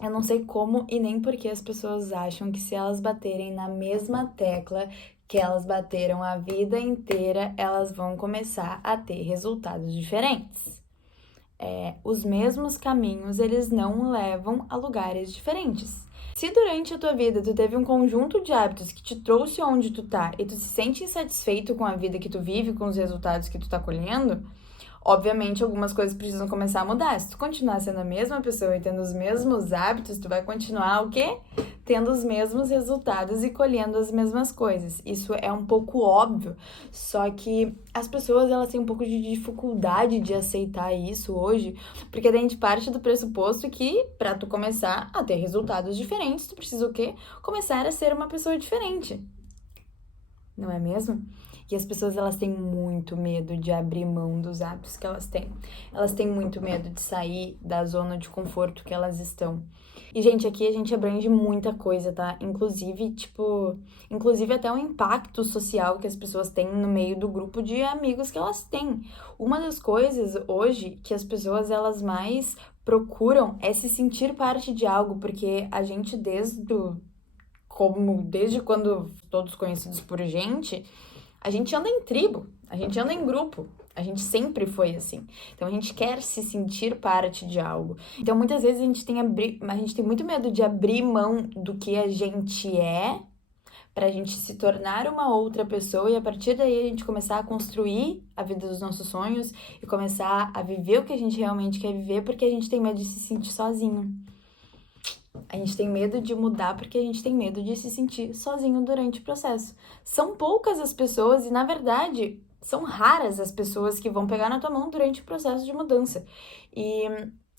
Eu não sei como e nem por que as pessoas acham que se elas baterem na mesma tecla que elas bateram a vida inteira, elas vão começar a ter resultados diferentes. Os mesmos caminhos, eles não levam a lugares diferentes. Se durante a tua vida tu teve um conjunto de hábitos que te trouxe onde tu tá e tu se sente insatisfeito com a vida que tu vive, com os resultados que tu tá colhendo, obviamente, algumas coisas precisam começar a mudar. Se tu continuar sendo a mesma pessoa e tendo os mesmos hábitos, tu vai continuar o quê? Tendo os mesmos resultados e colhendo as mesmas coisas. Isso é um pouco óbvio, só que as pessoas elas têm um pouco de dificuldade de aceitar isso hoje, porque a gente parte do pressuposto que para tu começar a ter resultados diferentes, tu precisa o quê? Começar a ser uma pessoa diferente. Não é mesmo? E as pessoas elas têm muito medo de abrir mão dos hábitos que elas têm. Elas têm muito medo de sair da zona de conforto que elas estão. E gente, aqui a gente abrange muita coisa, tá? Inclusive até o impacto social que as pessoas têm no meio do grupo de amigos que elas têm. Uma das coisas hoje que as pessoas elas mais procuram é se sentir parte de algo, porque a gente desde quando todos conhecidos por gente, a gente anda em tribo, a gente anda em grupo. A gente sempre foi assim. Então a gente quer se sentir parte de algo. Então muitas vezes a gente tem muito medo de abrir mão do que a gente é para a gente se tornar uma outra pessoa e a partir daí a gente começar a construir a vida dos nossos sonhos e começar a viver o que a gente realmente quer viver porque a gente tem medo de se sentir sozinho. A gente tem medo de mudar porque a gente tem medo de se sentir sozinho durante o processo. São poucas as pessoas e, na verdade, são raras as pessoas que vão pegar na tua mão durante o processo de mudança. E,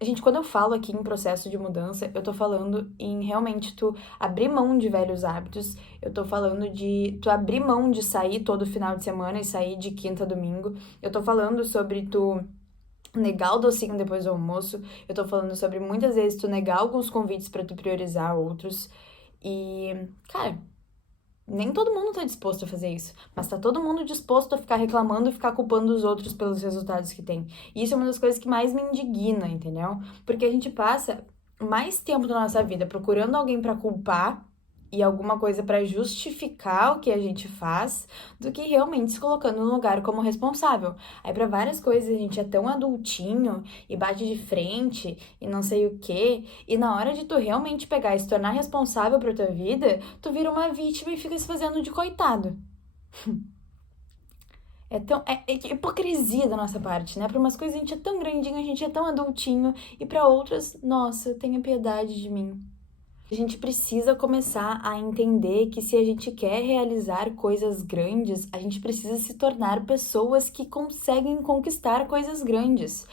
gente, quando eu falo aqui em processo de mudança, eu tô falando em realmente tu abrir mão de velhos hábitos. Eu tô falando de tu abrir mão de sair todo final de semana e sair de quinta a domingo. Eu tô falando sobre tu negar o docinho depois do almoço. Eu tô falando sobre muitas vezes tu negar alguns convites pra tu priorizar outros. E, cara, nem todo mundo tá disposto a fazer isso, mas tá todo mundo disposto a ficar reclamando e ficar culpando os outros pelos resultados que tem. E isso é uma das coisas que mais me indigna, entendeu? Porque a gente passa mais tempo da nossa vida procurando alguém pra culpar e alguma coisa pra justificar o que a gente faz do que realmente se colocando no lugar como responsável. Aí pra várias coisas a gente é tão adultinho e bate de frente e não sei o quê, e na hora de tu realmente pegar e se tornar responsável pra tua vida, tu vira uma vítima e fica se fazendo de coitado. É hipocrisia da nossa parte, né? Pra umas coisas a gente é tão grandinho, a gente é tão adultinho, e pra outras, nossa, tenha piedade de mim. A gente precisa começar a entender que se a gente quer realizar coisas grandes, a gente precisa se tornar pessoas que conseguem conquistar coisas grandes.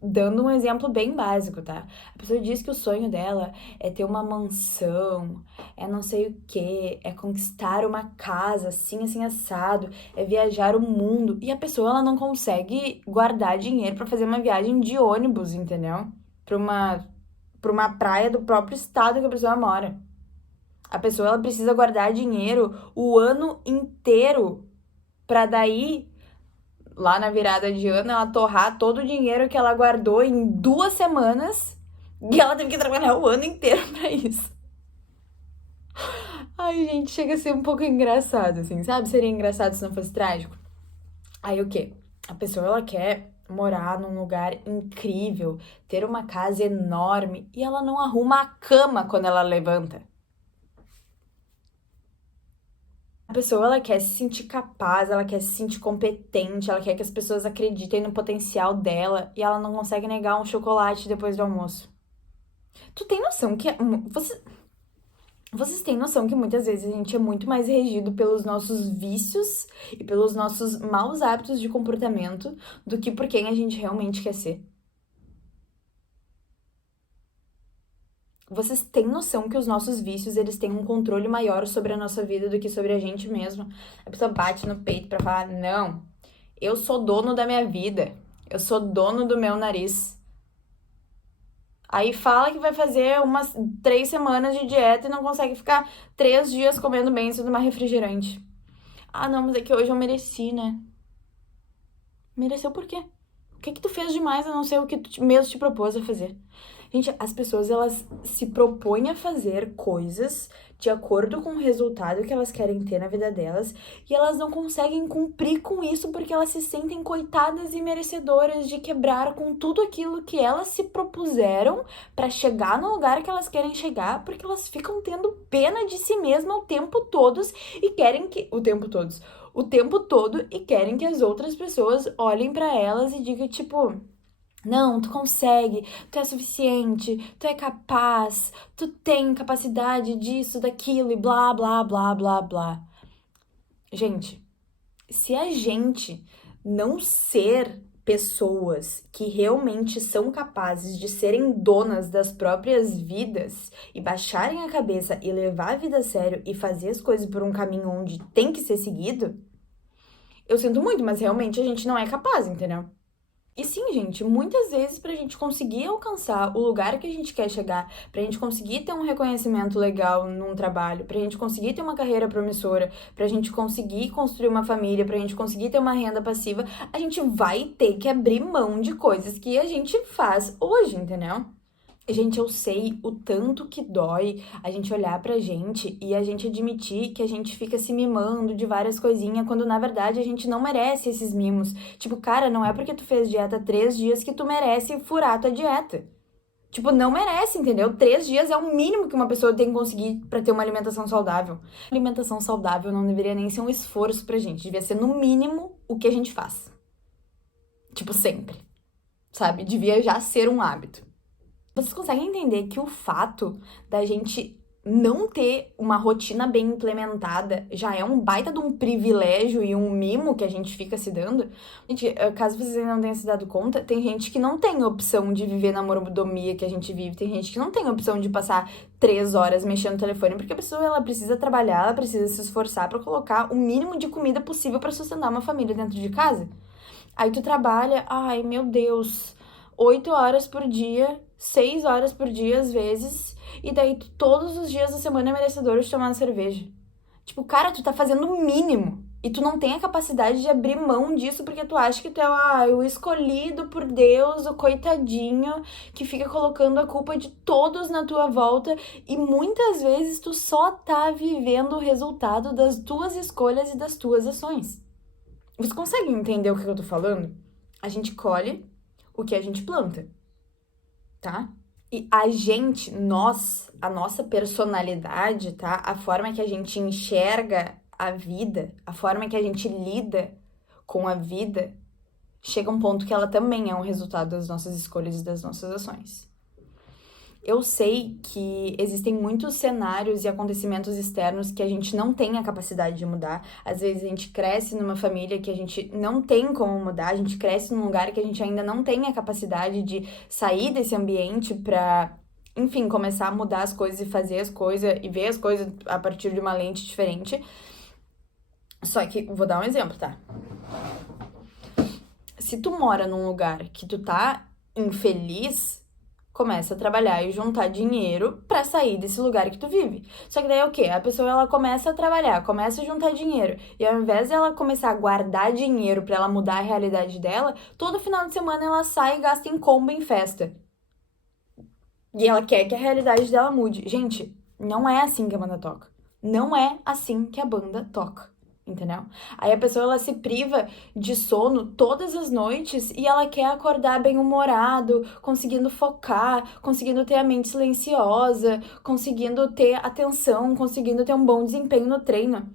Dando um exemplo bem básico, tá? A pessoa diz que o sonho dela é ter uma mansão, é não sei o quê, é conquistar uma casa assim, assim, assado, é viajar o mundo. E a pessoa, ela não consegue guardar dinheiro pra fazer uma viagem de ônibus, entendeu? Pra uma praia do próprio estado que a pessoa mora. A pessoa ela precisa guardar dinheiro o ano inteiro pra daí, lá na virada de ano, ela torrar todo o dinheiro que ela guardou em 2 semanas e ela teve que trabalhar o ano inteiro pra isso. Ai, gente, chega a ser um pouco engraçado, assim, sabe? Seria engraçado se não fosse trágico. Aí o quê? A pessoa ela quer morar num lugar incrível, ter uma casa enorme e ela não arruma a cama quando ela levanta. A pessoa ela quer se sentir capaz, ela quer se sentir competente, ela quer que as pessoas acreditem no potencial dela e ela não consegue negar um chocolate depois do almoço. Tu tem noção que vocês têm noção que muitas vezes a gente é muito mais regido pelos nossos vícios e pelos nossos maus hábitos de comportamento do que por quem a gente realmente quer ser? Vocês têm noção que os nossos vícios, eles têm um controle maior sobre a nossa vida do que sobre a gente mesmo? A pessoa bate no peito pra falar: "Não, eu sou dono da minha vida. Eu sou dono do meu nariz." Aí fala que vai fazer umas 3 semanas de dieta e não consegue ficar 3 dias comendo bem sem tomar refrigerante. Ah, não, mas é que hoje eu mereci, né? Mereceu por quê? O que que tu fez demais a não ser o que tu mesmo te propôs a fazer? Gente, as pessoas, elas se propõem a fazer coisas de acordo com o resultado que elas querem ter na vida delas e elas não conseguem cumprir com isso porque elas se sentem coitadas e merecedoras de quebrar com tudo aquilo que elas se propuseram para chegar no lugar que elas querem chegar, porque elas ficam tendo pena de si mesmas o tempo todo e querem que o tempo todo e querem que as outras pessoas olhem para elas e digam tipo: não, tu consegue, tu é suficiente, tu é capaz, tu tem capacidade disso, daquilo e blá, blá, blá, blá, blá. Gente, se a gente não ser pessoas que realmente são capazes de serem donas das próprias vidas e baixarem a cabeça e levar a vida a sério e fazer as coisas por um caminho onde tem que ser seguido, eu sinto muito, mas realmente a gente não é capaz, entendeu? E sim, gente, muitas vezes pra gente conseguir alcançar o lugar que a gente quer chegar, pra gente conseguir ter um reconhecimento legal num trabalho, pra gente conseguir ter uma carreira promissora, pra gente conseguir construir uma família, pra gente conseguir ter uma renda passiva, a gente vai ter que abrir mão de coisas que a gente faz hoje, entendeu? Gente, eu sei o tanto que dói a gente olhar pra gente e a gente admitir que a gente fica se mimando de várias coisinhas, quando na verdade a gente não merece esses mimos. Tipo, cara, não é porque tu fez dieta 3 dias que tu merece furar a tua dieta. Tipo, não merece, entendeu? 3 dias é o mínimo que uma pessoa tem que conseguir pra ter uma alimentação saudável. Alimentação saudável não deveria nem ser um esforço pra gente, devia ser no mínimo o que a gente faz. Tipo, sempre, sabe? Devia já ser um hábito. Vocês conseguem entender que o fato da gente não ter uma rotina bem implementada já é um baita de um privilégio e um mimo que a gente fica se dando? Gente, caso vocês ainda não tenham se dado conta, tem gente que não tem opção de viver na mordomia que a gente vive, tem gente que não tem opção de passar 3 horas mexendo no telefone, porque a pessoa ela precisa trabalhar, ela precisa se esforçar pra colocar o mínimo de comida possível pra sustentar uma família dentro de casa. Aí tu trabalha, ai meu Deus, 8 horas por dia, 6 horas por dia às vezes, e daí tu, todos os dias da semana é merecedor de tomar uma cerveja. Tipo, cara, tu tá fazendo o mínimo. E tu não tem a capacidade de abrir mão disso porque tu acha que tu é o escolhido por Deus, o coitadinho que fica colocando a culpa de todos na tua volta e muitas vezes tu só tá vivendo o resultado das tuas escolhas e das tuas ações. Vocês conseguem entender o que eu tô falando? A gente colhe o que a gente planta, tá? E a gente, a nossa personalidade, tá? A forma que a gente enxerga a vida, a forma que a gente lida com a vida, chega a um ponto que ela também é um resultado das nossas escolhas e das nossas ações. Eu sei que existem muitos cenários e acontecimentos externos que a gente não tem a capacidade de mudar. Às vezes a gente cresce numa família que a gente não tem como mudar, a gente cresce num lugar que a gente ainda não tem a capacidade de sair desse ambiente pra, enfim, começar a mudar as coisas e fazer as coisas e ver as coisas a partir de uma lente diferente. Só que, vou dar um exemplo, tá? Se tu mora num lugar que tu tá infeliz, começa a trabalhar e juntar dinheiro pra sair desse lugar que tu vive. Só que daí é o quê? A pessoa, ela começa a trabalhar, começa a juntar dinheiro. E ao invés dela começar a guardar dinheiro pra ela mudar a realidade dela, todo final de semana ela sai e gasta em combo em festa. E ela quer que a realidade dela mude. Gente, não é assim que a banda toca. Não é assim que a banda toca. Entendeu? Aí a pessoa, ela se priva de sono todas as noites e ela quer acordar bem-humorado, conseguindo focar, conseguindo ter a mente silenciosa, conseguindo ter atenção, conseguindo ter um bom desempenho no treino.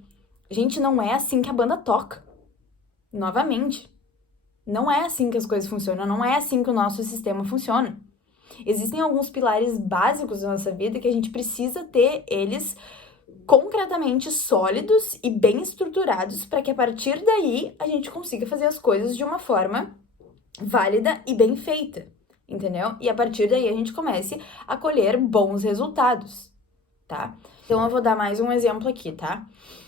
Gente, não é assim que a banda toca. Novamente, não é assim que as coisas funcionam, não é assim que o nosso sistema funciona. Existem alguns pilares básicos da nossa vida que a gente precisa ter eles concretamente sólidos e bem estruturados para que a partir daí a gente consiga fazer as coisas de uma forma válida e bem feita, entendeu? E a partir daí a gente comece a colher bons resultados, tá? Então eu vou dar mais um exemplo aqui, tá?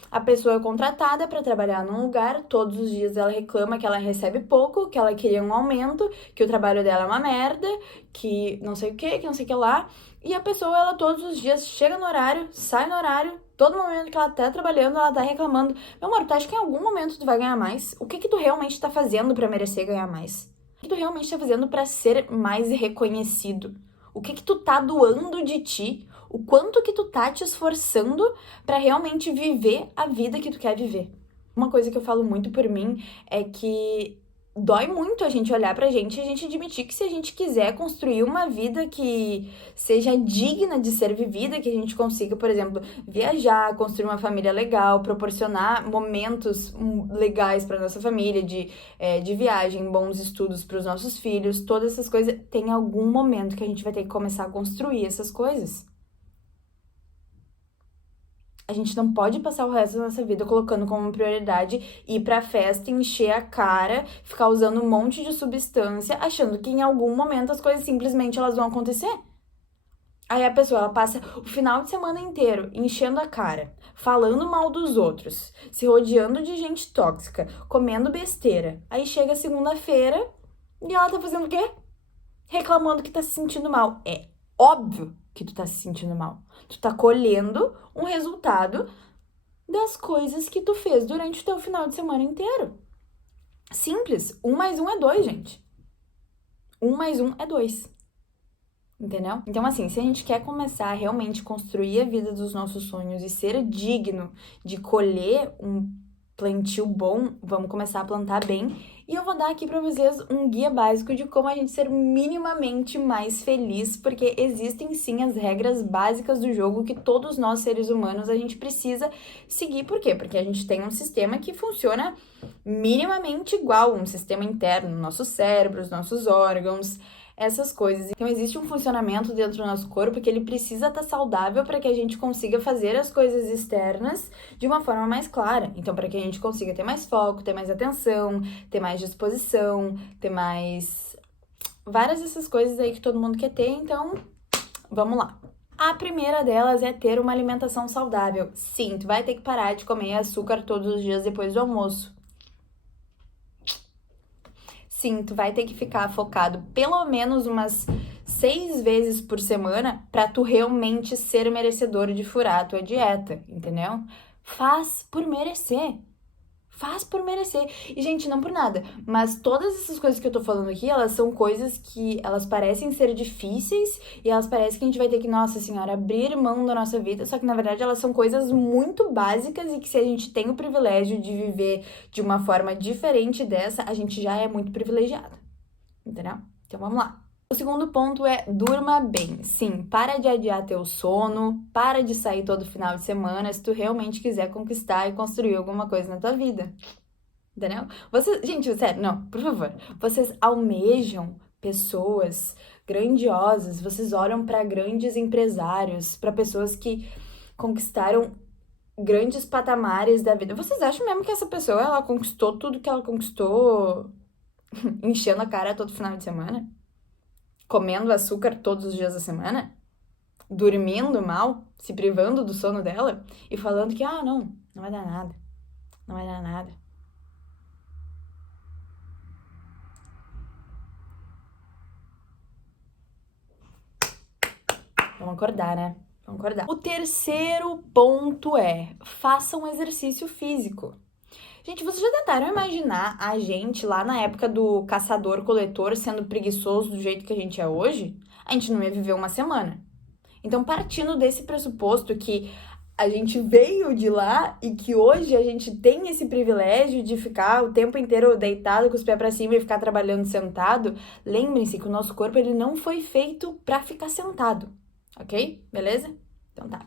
A pessoa é contratada para trabalhar num lugar, todos os dias ela reclama que ela recebe pouco, que ela queria um aumento, que o trabalho dela é uma merda, que não sei o que não sei o que lá. E a pessoa, ela todos os dias chega no horário, sai no horário, todo momento que ela tá trabalhando, ela tá reclamando. Meu amor, tu acha que em algum momento tu vai ganhar mais? O que que tu realmente tá fazendo para merecer ganhar mais? O que tu realmente tá fazendo para ser mais reconhecido? O que tu tá doando de ti, o quanto que tu tá te esforçando pra realmente viver a vida que tu quer viver. Uma coisa que eu falo muito por mim é que dói muito a gente olhar pra gente e a gente admitir que se a gente quiser construir uma vida que seja digna de ser vivida, que a gente consiga, por exemplo, viajar, construir uma família legal, proporcionar momentos legais pra nossa família, de viagem, bons estudos pros nossos filhos, todas essas coisas, tem algum momento que a gente vai ter que começar a construir essas coisas. A gente não pode passar o resto da nossa vida colocando como prioridade ir pra festa, encher a cara, ficar usando um monte de substância, achando que em algum momento as coisas simplesmente elas vão acontecer. Aí a pessoa, ela passa o final de semana inteiro enchendo a cara, falando mal dos outros, se rodeando de gente tóxica, comendo besteira. Aí chega segunda-feira e ela tá fazendo o quê? Reclamando que tá se sentindo mal. É óbvio que tu tá se sentindo mal. Tu tá colhendo um resultado das coisas que tu fez durante o teu final de semana inteiro. Simples. 1 mais 1 é 2, gente. 1 mais 1 é 2. Entendeu? Então, assim, se a gente quer começar a realmente construir a vida dos nossos sonhos e ser digno de colher um plantio bom, vamos começar a plantar bem. E eu vou dar aqui pra vocês um guia básico de como a gente ser minimamente mais feliz, porque existem sim as regras básicas do jogo que todos nós seres humanos a gente precisa seguir. Por quê? Porque a gente tem um sistema que funciona minimamente igual, um sistema interno, nosso cérebro, os nossos órgãos, essas coisas. Então existe um funcionamento dentro do nosso corpo que ele precisa estar saudável para que a gente consiga fazer as coisas externas de uma forma mais clara. Então, para que a gente consiga ter mais foco, ter mais atenção, ter mais disposição, ter mais várias dessas coisas aí que todo mundo quer ter. Então, vamos lá. A primeira delas é ter uma alimentação saudável. Sim, tu vai ter que parar de comer açúcar todos os dias depois do almoço. Sim, tu vai ter que ficar focado pelo menos umas 6 vezes por semana para tu realmente ser merecedor de furar a tua dieta, entendeu? Faz por merecer. Faz por merecer. E, gente, não por nada, mas todas essas coisas que eu tô falando aqui, elas são coisas que elas parecem ser difíceis e elas parecem que a gente vai ter que, nossa senhora, abrir mão da nossa vida, só que na verdade elas são coisas muito básicas e que se a gente tem o privilégio de viver de uma forma diferente dessa, a gente já é muito privilegiada, entendeu? Então vamos lá. O segundo ponto é durma bem. Sim, para de adiar teu sono, para de sair todo final de semana se tu realmente quiser conquistar e construir alguma coisa na tua vida. Entendeu? Gente, sério, não, por favor. Vocês almejam pessoas grandiosas, vocês olham para grandes empresários, para pessoas que conquistaram grandes patamares da vida. Vocês acham mesmo que essa pessoa, ela conquistou tudo que ela conquistou enchendo a cara todo final de semana? Comendo açúcar todos os dias da semana, dormindo mal, se privando do sono dela e falando que, não vai dar nada, não vai dar nada. Vamos acordar, né? Vamos acordar. O terceiro ponto é, faça um exercício físico. Gente, vocês já tentaram imaginar a gente lá na época do caçador-coletor sendo preguiçoso do jeito que a gente é hoje? A gente não ia viver uma semana. Então, partindo desse pressuposto que a gente veio de lá e que hoje a gente tem esse privilégio de ficar o tempo inteiro deitado com os pés para cima e ficar trabalhando sentado, lembrem-se que o nosso corpo ele não foi feito para ficar sentado, ok? Beleza? Então tá.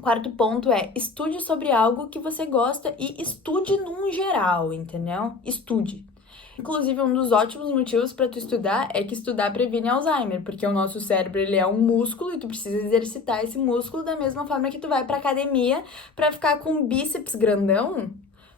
Quarto ponto é, estude sobre algo que você gosta e estude num geral, entendeu? Estude. Inclusive, um dos ótimos motivos para tu estudar é que estudar previne Alzheimer, porque o nosso cérebro, ele é um músculo e tu precisa exercitar esse músculo da mesma forma que tu vai pra academia pra ficar com bíceps grandão,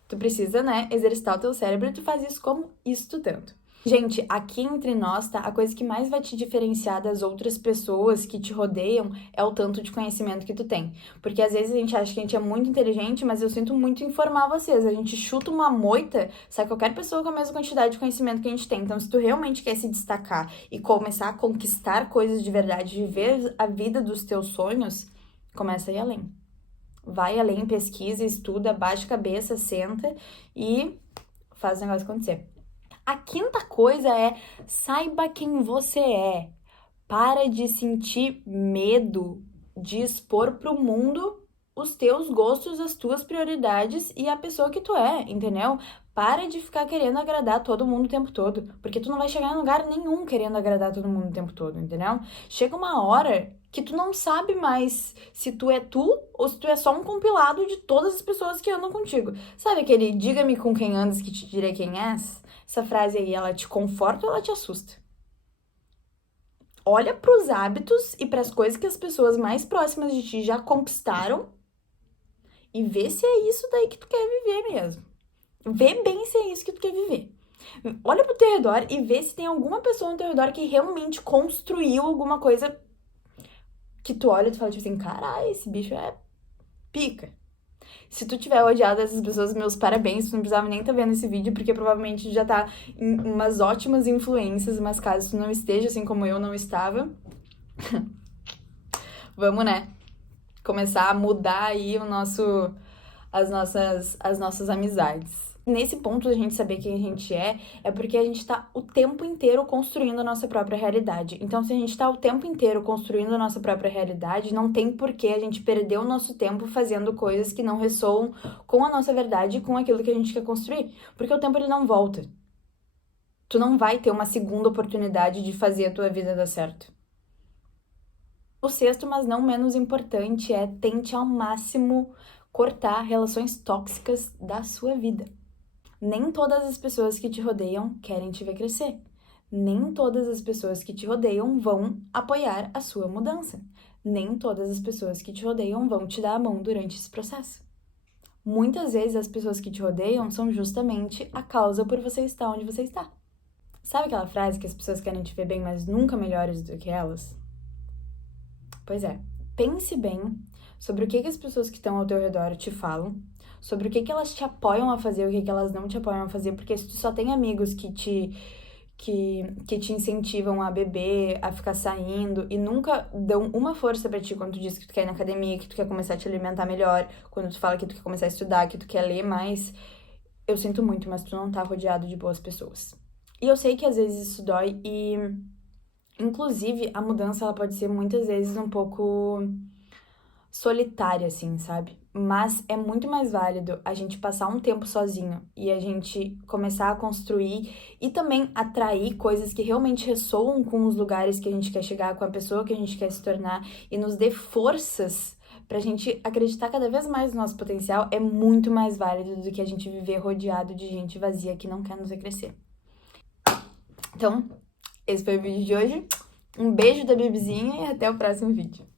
tu precisa, né, exercitar o teu cérebro e tu faz isso como? Estudando. Gente, aqui entre nós, tá? A coisa que mais vai te diferenciar das outras pessoas que te rodeiam é o tanto de conhecimento que tu tem. Porque às vezes a gente acha que a gente é muito inteligente, mas eu sinto muito informar vocês. A gente chuta uma moita, sai qualquer pessoa com a mesma quantidade de conhecimento que a gente tem. Então, se tu realmente quer se destacar e começar a conquistar coisas de verdade, viver a vida dos teus sonhos, começa a ir além. Vai além, pesquisa, estuda, baixa a cabeça, senta e faz o negócio acontecer. A quinta coisa é, saiba quem você é. Para de sentir medo de expor pro mundo os teus gostos, as tuas prioridades e a pessoa que tu é, entendeu? Para de ficar querendo agradar todo mundo o tempo todo, porque tu não vai chegar em lugar nenhum querendo agradar todo mundo o tempo todo, entendeu? Chega uma hora que tu não sabe mais se tu é tu ou se tu é só um compilado de todas as pessoas que andam contigo. Sabe aquele diga-me com quem andas que te direi quem és? Essa frase aí, ela te conforta ou ela te assusta? Olha pros hábitos e pras coisas que as pessoas mais próximas de ti já conquistaram e vê se é isso daí que tu quer viver mesmo. Vê bem se é isso que tu quer viver. Olha pro teu redor e vê se tem alguma pessoa no teu redor que realmente construiu alguma coisa que tu olha e tu fala, tipo assim, caralho, esse bicho é pica. Se tu tiver odiado essas pessoas, meus parabéns, tu não precisava nem estar vendo esse vídeo, porque provavelmente tu já tá em umas ótimas influências, mas caso tu não esteja, assim como eu não estava, vamos, né, começar a mudar aí as nossas amizades. Nesse ponto da gente saber quem a gente é porque a gente tá o tempo inteiro construindo a nossa própria realidade. Então, se a gente tá o tempo inteiro construindo a nossa própria realidade, não tem por que a gente perder o nosso tempo fazendo coisas que não ressoam com a nossa verdade e com aquilo que a gente quer construir. Porque o tempo, ele não volta. Tu não vai ter uma segunda oportunidade de fazer a tua vida dar certo. O sexto, mas não menos importante, é tente ao máximo cortar relações tóxicas da sua vida. Nem todas as pessoas que te rodeiam querem te ver crescer. Nem todas as pessoas que te rodeiam vão apoiar a sua mudança. Nem todas as pessoas que te rodeiam vão te dar a mão durante esse processo. Muitas vezes as pessoas que te rodeiam são justamente a causa por você estar onde você está. Sabe aquela frase que as pessoas querem te ver bem, mas nunca melhores do que elas? Pois é, pense bem sobre o que as pessoas que estão ao teu redor te falam, sobre o que elas te apoiam a fazer, o que elas não te apoiam a fazer, porque se tu só tem amigos que te incentivam a beber, a ficar saindo e nunca dão uma força pra ti quando tu diz que tu quer ir na academia, que tu quer começar a te alimentar melhor, quando tu fala que tu quer começar a estudar, que tu quer ler mais, eu sinto muito, mas tu não tá rodeado de boas pessoas. E eu sei que às vezes isso dói e, inclusive, a mudança ela pode ser muitas vezes um pouco solitária, assim, sabe? Mas é muito mais válido a gente passar um tempo sozinho e a gente começar a construir e também atrair coisas que realmente ressoam com os lugares que a gente quer chegar, com a pessoa que a gente quer se tornar e nos dê forças pra gente acreditar cada vez mais no nosso potencial. É muito mais válido do que a gente viver rodeado de gente vazia que não quer nos ver crescer. Então, esse foi o vídeo de hoje. Um beijo da Bibizinha e até o próximo vídeo.